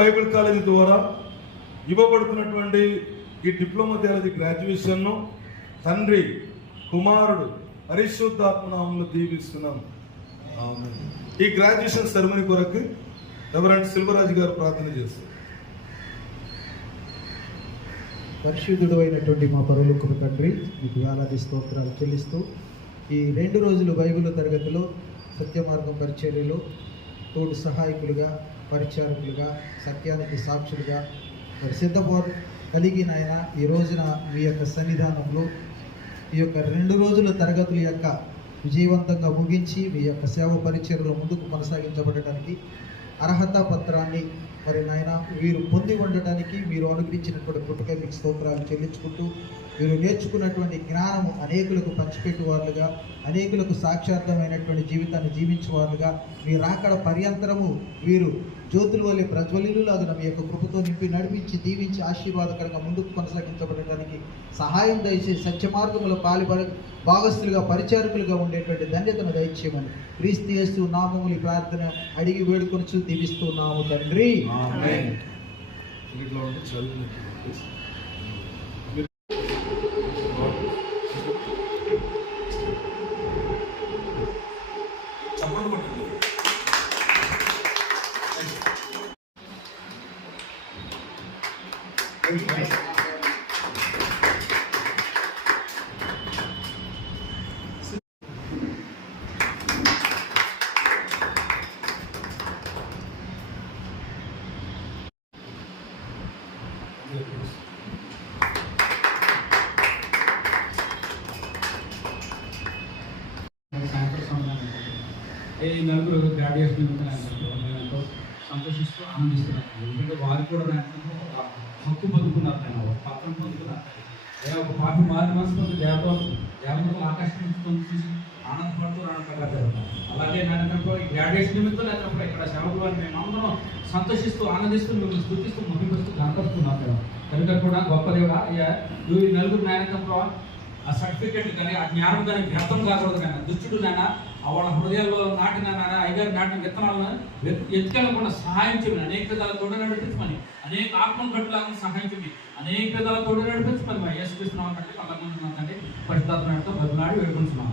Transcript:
Bible college ద్వారా ఇవ్వబడుతున్నటువంటి ఈ diploma theology గ్రాడ్యుయేషన్ను తండ్రి కుమారుడు పరిశుద్ధాత్మ నామములో దీవిస్తున్నాం. ఈ గ్రాడ్యుయేషన్ సెరమనీ కొరకు రెవరెండ్ సిల్వరాజు గారు ప్రార్థన చేస్తారు. పరిశుద్ధుడు అయినటువంటి మా పరలోకపు తండ్రి, మీకు వేలాది స్తోత్రాలు చెల్లిస్తూ ఈ 2 రోజులు బైబిల్ తరగతిలో సత్యమార్గం పరిచర్యలో తోడు సహాయకులుగా, పరిచారకులుగా, సత్యానికి సాక్షులుగా మరి సిద్ధపాటు కలిగిన ఆయన ఈ రోజున మీ యొక్క సన్నిధానంలో ఈ యొక్క 2 రోజుల తరగతుల యొక్క విజయవంతంగా ముగించి మీ యొక్క సేవ పరిచర్యలో ముందుకు కొనసాగించబడటానికి అర్హత పత్రాన్ని మరి నాయన వీరు పొంది ఉండటానికి మీరు అనుగ్రహించినటువంటి పుట్టుకై మీకు స్తోత్రాలు చెల్లించుకుంటూ వీరు నేర్చుకున్నటువంటి జ్ఞానము అనేకులకు పంచిపెట్టువారుగా, అనేకులకు సాక్షార్థమైనటువంటి జీవితాన్ని జీవించేవారుగా, మీ రాకడ పర్యంతరము వీరు జ్యోతుల వల్లే ప్రజ్వలిలులాగా మీ యొక్క కృపతో నింపి నడిపించి దీవించి ఆశీర్వాదకరంగా ముందుకు కొనసాగించబడటానికి సహాయం దయచేసి సత్య మార్గంలో భాగస్థులుగా పరిచారకులుగా ఉండేటువంటి ధన్యతను దయచేయమని క్రీస్తు యేసు నామములు ప్రార్థన అడిగి వేడుకొనుచు దీవిస్తున్నాము తండ్రి. ఈ నలుగురు గ్రాడ్యుయేషన్ నేను ఎంతో సంతోషిస్తూ ఆనందిస్తున్నాను. ఎందుకంటే వారు కూడా దాంట్లో ఒక హక్కు పొందుకున్నారు, నేను ఒక పత్రం పొందుకున్నారు. ఒక పాపి మారి మనసు దేవతలు ఆకర్షణ చూసి ఆనందపడుతూ రావడం. అలాగే నేను ఈ గ్రాడ్యుయేషన్ నిమిత్తం నేను ఇక్కడ సేవకులు వారిని మేము అందరం సంతోషిస్తూ ఆనందిస్తూ మిమ్మల్ని స్థుతిస్తూ ముగింపుస్తూ గణపరుస్తున్నాను. కనుక కూడా గొప్ప దేవుడా ఈ నలుగురు నాయకత్వం ఆ సర్టిఫికెట్లు కానీ ఆ జ్ఞానం కానీ వ్యర్థం కాకూడదు. కానీ దుష్టుడు నాయన వాళ్ళ హృదయాల్లో నాటిన ఐదారు నాటిన విత్తనాలను ఎత్తుకెళ్ళకుండా సహాయం చేయమని, అనేక విధాల తోడు నడిపించమని, అనేక ఆత్మను కట్టులాగా సహాయం చేయమని, అనేక విధాల తోడు నడిపించమని మా యేసుక్రీస్తున్నాం కంటే పల్లకుంటున్నాం కంటే పరిశుద్ధాత్మ బదులాడి వేడుకుంటున్నాం.